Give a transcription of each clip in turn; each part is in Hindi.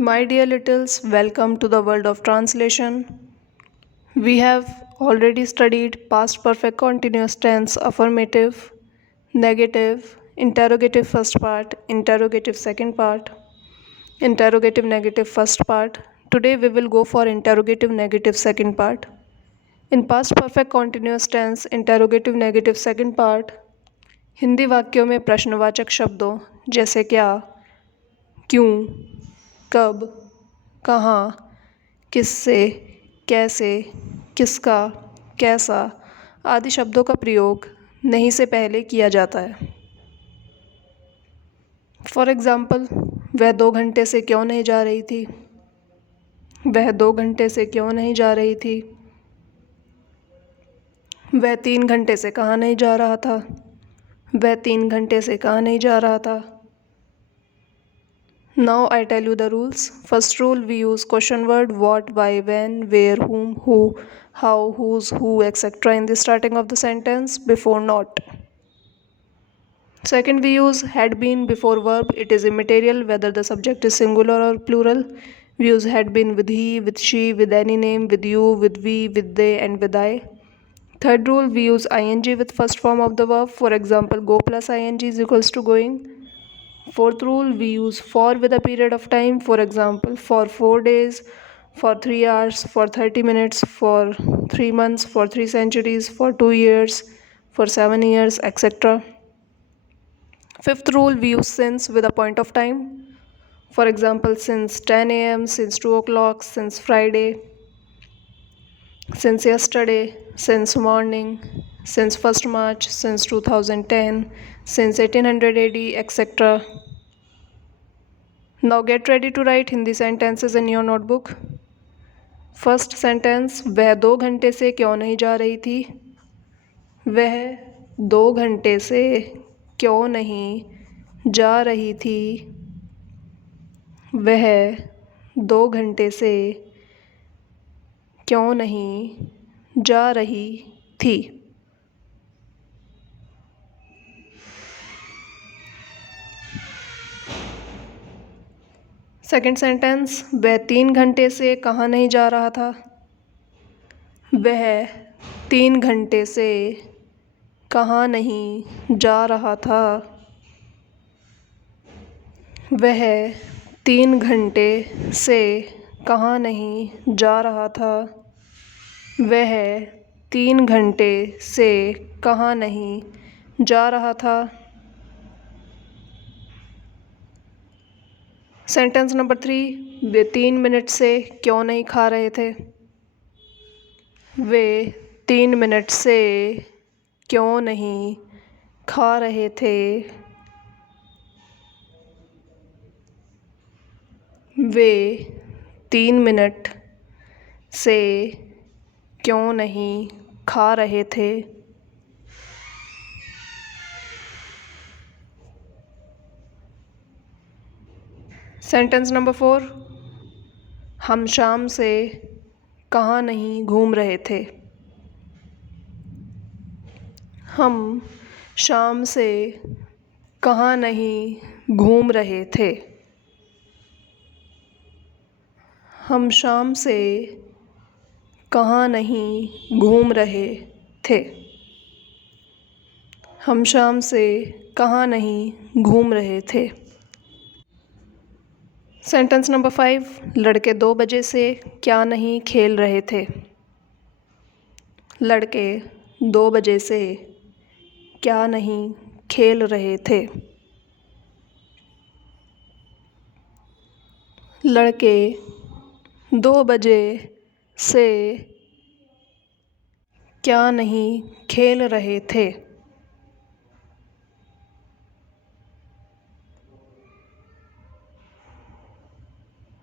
My dear littles, welcome to the world of translation. We have already studied past perfect continuous tense, affirmative, negative, interrogative first part, interrogative second part, interrogative negative first part. Today we will go for interrogative negative second part. In past perfect continuous tense, interrogative negative second part, Hindi वाक्यों में प्रश्नवाचक शब्दों जैसे क्या, क्यों, कब, कहाँ, किससे, कैसे, किसका, कैसा आदि शब्दों का प्रयोग नहीं से पहले किया जाता है। फॉर एग्ज़ाम्पल, वह 2 घंटे से क्यों नहीं जा रही थी? वह 2 घंटे से क्यों नहीं जा रही थी? वह 3 घंटे से कहाँ नहीं जा रहा था? वह 3 घंटे से कहाँ नहीं जा रहा था? Now I tell you the rules. First rule, we use question word what, why, when, where, whom, who, how, whose, who, etc. in the starting of the sentence before not. Second, we use had been before verb. It is immaterial whether the subject is singular or plural. We use had been with he, with she, with any name, with you, with we, with they, and with I. Third rule, we use ing with first form of the verb. For example, go plus ing is equals to going. Fourth rule, we use for with a period of time. For example, for 4 days, for 3 hours, for 30 minutes, for 3 months, for 3 centuries, for 2 years, for 7 years, etc. Fifth rule, we use since with a point of time. For example, since 10 a.m., since 2 o'clock, since Friday, since yesterday, since morning, since 1st March, since 2010, since 1800 AD, etc. Now get ready to write Hindi sentences in your notebook. First sentence, वह 2 घंटे से क्यों नहीं जा रही थी? वह 2 घंटे से क्यों नहीं जा रही थी? वह 2 घंटे से क्यों नहीं जा रही थी? सेकेंड सेंटेंस, वह 3 घंटे से कहाँ नहीं जा रहा था? वह 3 घंटे से कहाँ नहीं जा रहा था? वह 3 घंटे से कहाँ नहीं जा रहा था? वह 3 घंटे से कहाँ नहीं जा रहा था? सेंटेंस नंबर 3, वे 3 मिनट से क्यों नहीं खा रहे थे? वे 3 मिनट से क्यों नहीं खा रहे थे? वे 3 मिनट से क्यों नहीं खा रहे थे? सेंटेंस नंबर 4, हम शाम से कहाँ नहीं घूम रहे थे? हम शाम से कहाँ नहीं घूम रहे थे? हम शाम से कहाँ नहीं घूम रहे थे? हम शाम से कहाँ नहीं घूम रहे थे? सेंटेंस नंबर 5, लड़के 2 बजे से क्या नहीं खेल रहे थे? लड़के 2 बजे से क्या नहीं खेल रहे थे? लड़के 2 बजे से क्या नहीं खेल रहे थे?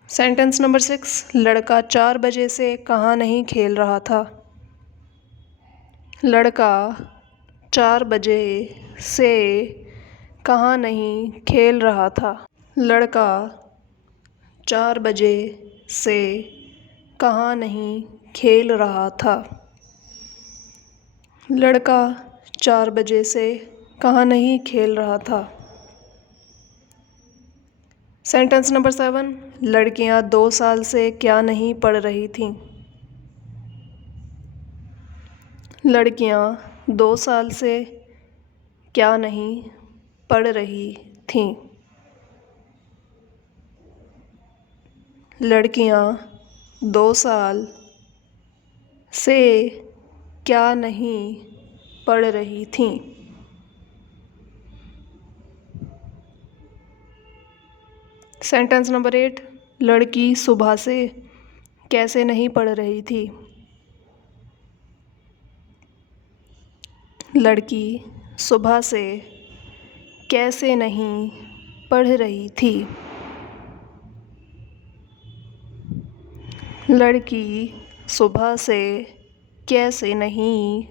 सेंटेंस नंबर 6, लड़का 4 बजे से कहाँ नहीं खेल रहा था? लड़का 4 बजे से कहाँ नहीं खेल रहा था? लड़का 4 बजे से कहाँ नहीं खेल रहा था? लड़का 4 बजे से कहाँ नहीं खेल रहा था? सेंटेंस नंबर 7, लड़कियां 2 साल से क्या नहीं पढ़ रही थीं? लड़कियां 2 साल से क्या नहीं पढ़ रही थीं? लड़कियां 2 साल से क्या नहीं पढ़ रही थीं? सेंटेंस नंबर 8, लड़की सुबह से कैसे नहीं पढ़ रही थी? लड़की सुबह से कैसे नहीं पढ़ रही थी? लड़की सुबह से कैसे नहीं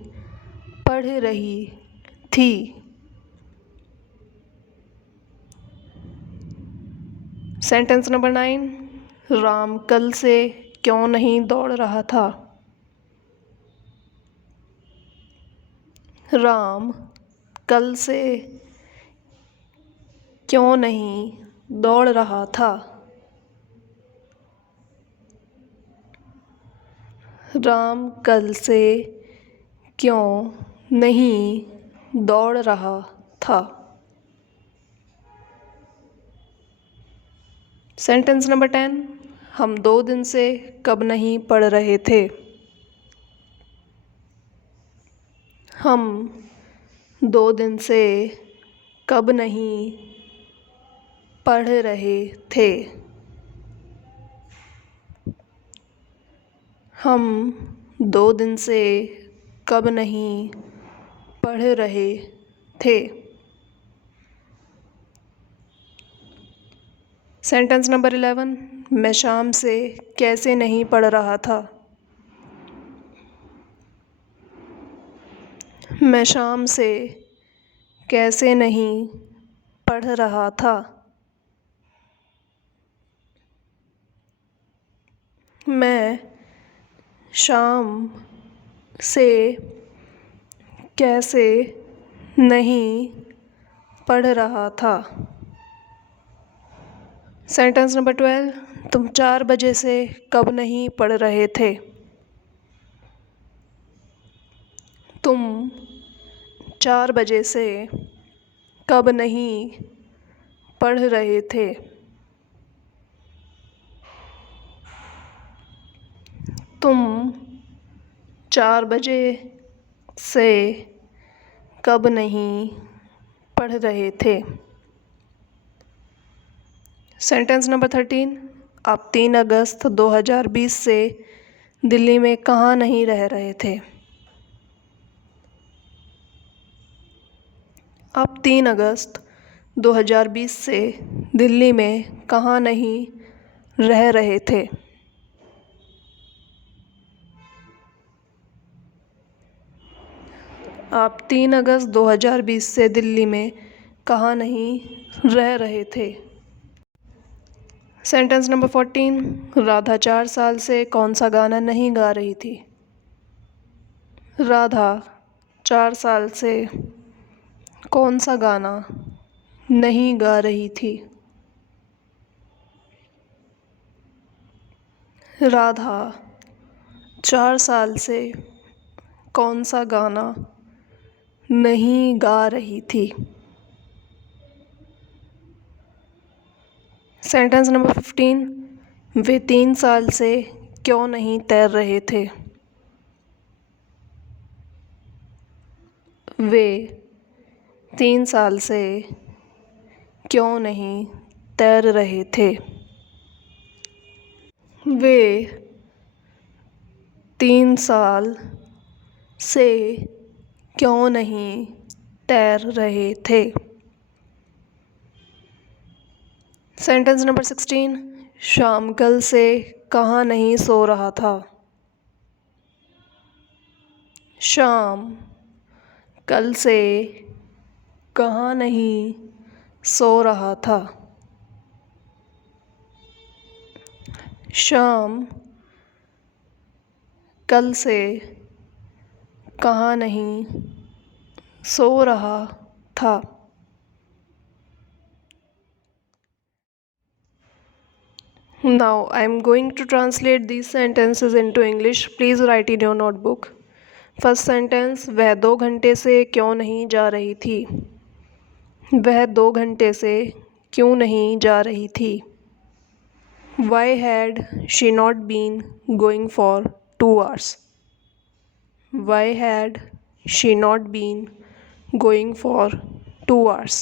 पढ़ रही थी? सेंटेंस नंबर 9, राम कल से क्यों नहीं दौड़ रहा था? राम कल से क्यों नहीं दौड़ रहा था? राम कल से क्यों नहीं दौड़ रहा था? सेंटेंस नंबर 10, हम 2 दिन से कब नहीं पढ़ रहे थे? हम 2 दिन से कब नहीं पढ़ रहे थे? हम 2 दिन से कब नहीं पढ़ रहे थे? सेंटेंस नंबर 11, मैं शाम से कैसे नहीं पढ़ रहा था? मैं शाम से कैसे नहीं पढ़ रहा था? मैं शाम से कैसे नहीं पढ़ रहा था? सेंटेंस नंबर 12, तुम 4 बजे से कब नहीं पढ़ रहे थे? तुम 4 बजे से कब नहीं पढ़ रहे थे? तुम 4 बजे से कब नहीं पढ़ रहे थे? सेंटेंस नंबर 13, आप 3 अगस्त 2020 से दिल्ली में कहाँ नहीं रह रहे थे? आप 3 अगस्त 2020 से दिल्ली में कहाँ नहीं रह रहे थे? आप 3 अगस्त 2020 से दिल्ली में कहाँ नहीं रह रहे थे? सेंटेंस नंबर 14, राधा 4 साल से कौन सा गाना नहीं गा रही थी? राधा 4 साल से कौन सा गाना नहीं गा रही थी? राधा 4 साल से कौन सा गाना नहीं गा रही थी? सेंटेंस नंबर 15, वे 3 साल से क्यों नहीं तैर रहे थे? वे 3 साल से क्यों नहीं तैर रहे थे? वे 3 साल से क्यों नहीं तैर रहे थे? सेंटेंस नंबर 16, शाम कल से कहाँ नहीं सो रहा था? शाम कल से कहाँ नहीं सो रहा था? शाम कल से कहाँ नहीं सो रहा था? Now I am going to translate these sentences into English. Please write in your notebook. First sentence, वह 2 घंटे से क्यों नहीं जा रही थी। वह 2 घंटे से क्यों नहीं जा रही थी। Why had she not been going for 2 hours? Why had she not been going for 2 hours?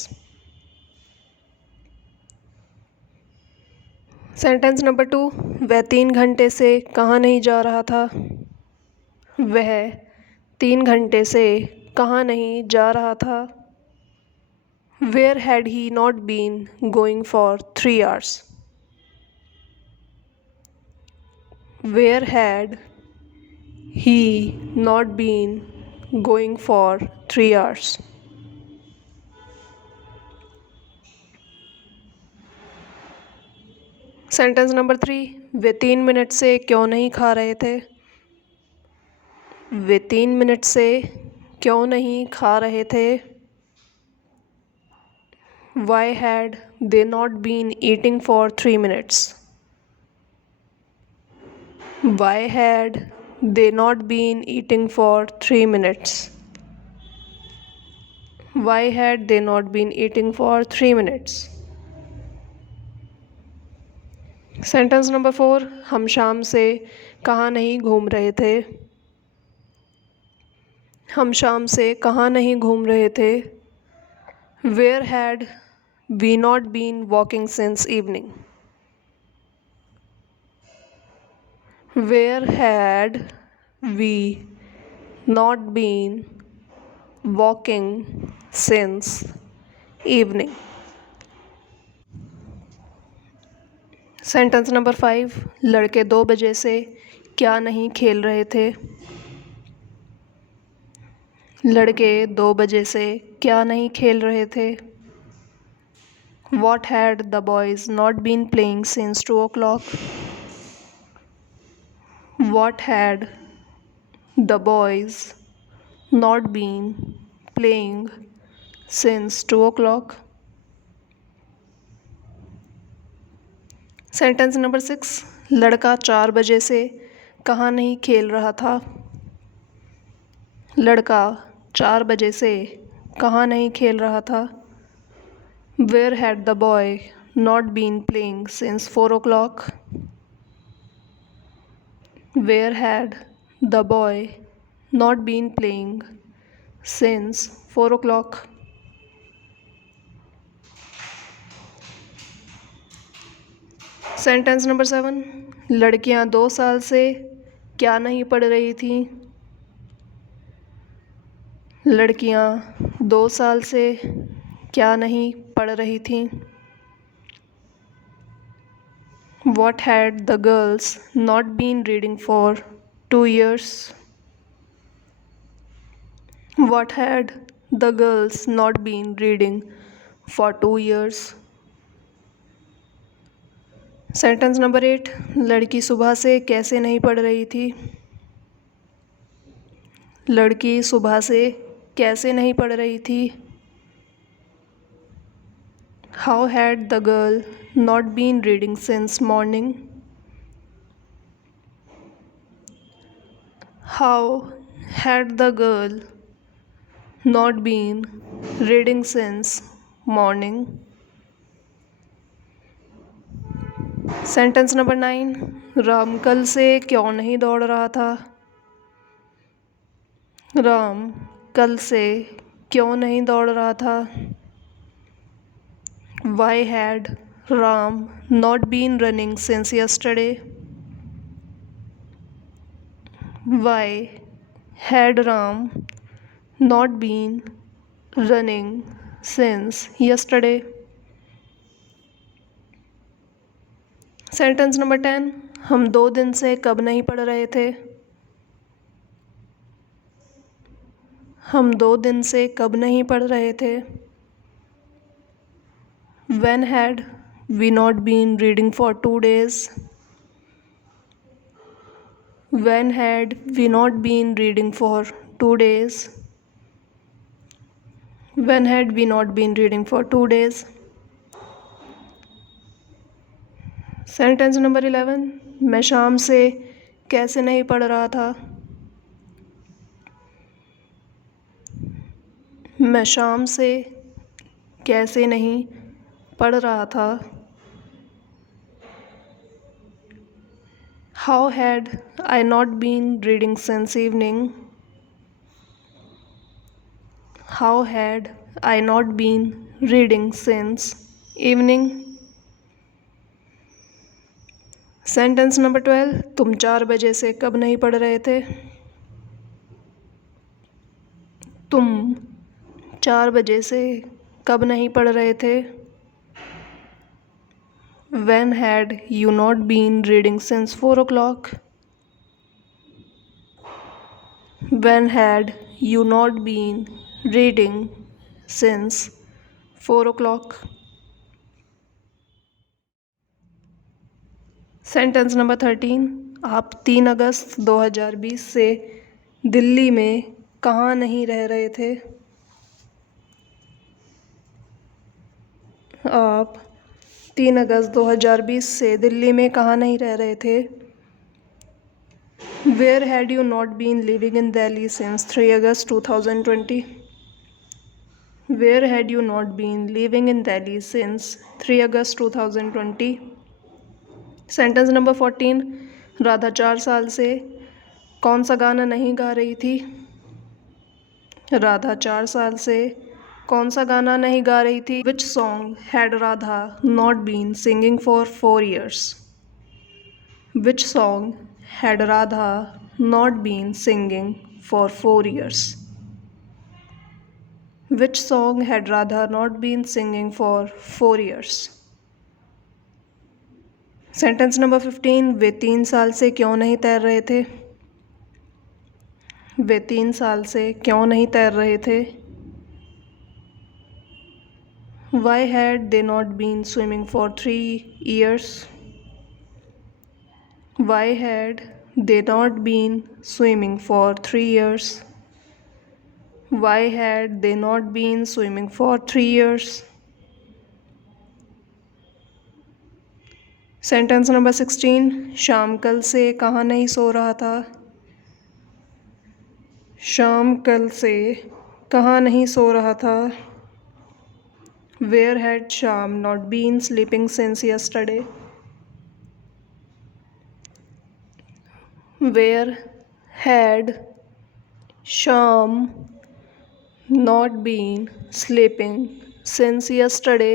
Sentence number 2, वह 3 घंटे से कहाँ नहीं जा रहा था। वह 3 घंटे से कहाँ नहीं जा रहा था। Where had he not been going for 3 hours? Where had he not been going for 3 hours? Sentence number 3, way 3 minute से क्यों नहीं खा रहे थे। वे 3 मिनट से क्यों नहीं खा रहे थे। Why had they not been eating for 3 minutes? Why had they not been eating for 3 minutes? Why had they not been eating for 3 minutes? Sentence number 4, हम शाम से कहाँ नहीं घूम रहे थे। हम शाम से कहाँ नहीं घूम रहे थे। Where had we not been walking since evening? Where had we not been walking since evening? Sentence number 5, लड़के 2 बजे से क्या नहीं खेल रहे थे। लड़के 2 बजे से क्या नहीं खेल रहे थे। What had the boys not been playing since 2 o'clock? What had the boys not been playing since 2 o'clock? Sentence number 6, लड़का 4 बजे से कहाँ नहीं खेल रहा था। लड़का 4 बजे से कहाँ नहीं खेल रहा था। Where had the boy not been playing since 4 o'clock? Where had the boy not been playing since 4 o'clock? Sentence number 7, लड़कियां 2 साल से क्या नहीं पढ़ रही थी। लड़कियां 2 साल से क्या नहीं पढ़ रही थी। What had the girls not been reading for 2 years? What had the girls not been reading for 2 years? Sentence number 8, लड़की सुबह से कैसे नहीं पढ़ रही थी। लड़की सुबह से कैसे नहीं पढ़ रही थी। How had the girl not been reading since morning? How had the girl not been reading since morning? Sentence number 9, Ram कल से क्यों नहीं दौड़ रहा था। राम कल से क्यों नहीं दौड़ रहा था। Why had Ram not been running since yesterday? Why had Ram not been running since yesterday? Sentence number 10, हम 2 दिन से कब नहीं पढ़ रहे थे। हम 2 दिन से कब नहीं पढ़ रहे थे। When had we not been reading for 2 days? When had we not been reading for 2 days? When had we not been reading for 2 days? Sentence number 11, मैं शाम से कैसे नहीं पढ़ रहा था। मैं शाम से कैसे नहीं पढ़ रहा था। How had I not been reading since evening? How had I not been reading since evening? Sentence number 12, तुम 4 बजे से कब नहीं पढ़ रहे थे। तुम 4 बजे से कब नहीं पढ़ रहे थे। When had you not been reading since 4 o'clock? When had you not been reading since 4 o'clock? Sentence number 13, आप 3 अगस्त 2020 से दिल्ली में कहाँ नहीं रह रहे थे। आप 3 अगस्त 2020 से दिल्ली में कहाँ नहीं रह रहे थे। Where had you not been living in Delhi since 3 August 2020? Where had you not been living in Delhi since 3 August 2020? Sentence number 14, Radha 4 साल से कौन सा गाना नहीं गा रही थी। राधा 4 साल से कौन सा गाना नहीं गा रही थी। Which song had Radha not been singing for 4 years? Which song had Radha not been singing for 4 years? Which song had Radha not been singing for 4 years? Sentence number 15, वे 3 साल से क्यों नहीं तैर रहे थे। वे 3 साल से क्यों नहीं तैर रहे थे। Why had they not been swimming for 3 years? Why had they not been swimming for 3 years? Why had they not been swimming for 3 years? Sentence number 16, शाम कल से कहाँ नहीं सो रहा था। शाम कल से कहाँ नहीं सो रहा था। Where had Sham not been sleeping since yesterday? Where had Sham not been sleeping since yesterday?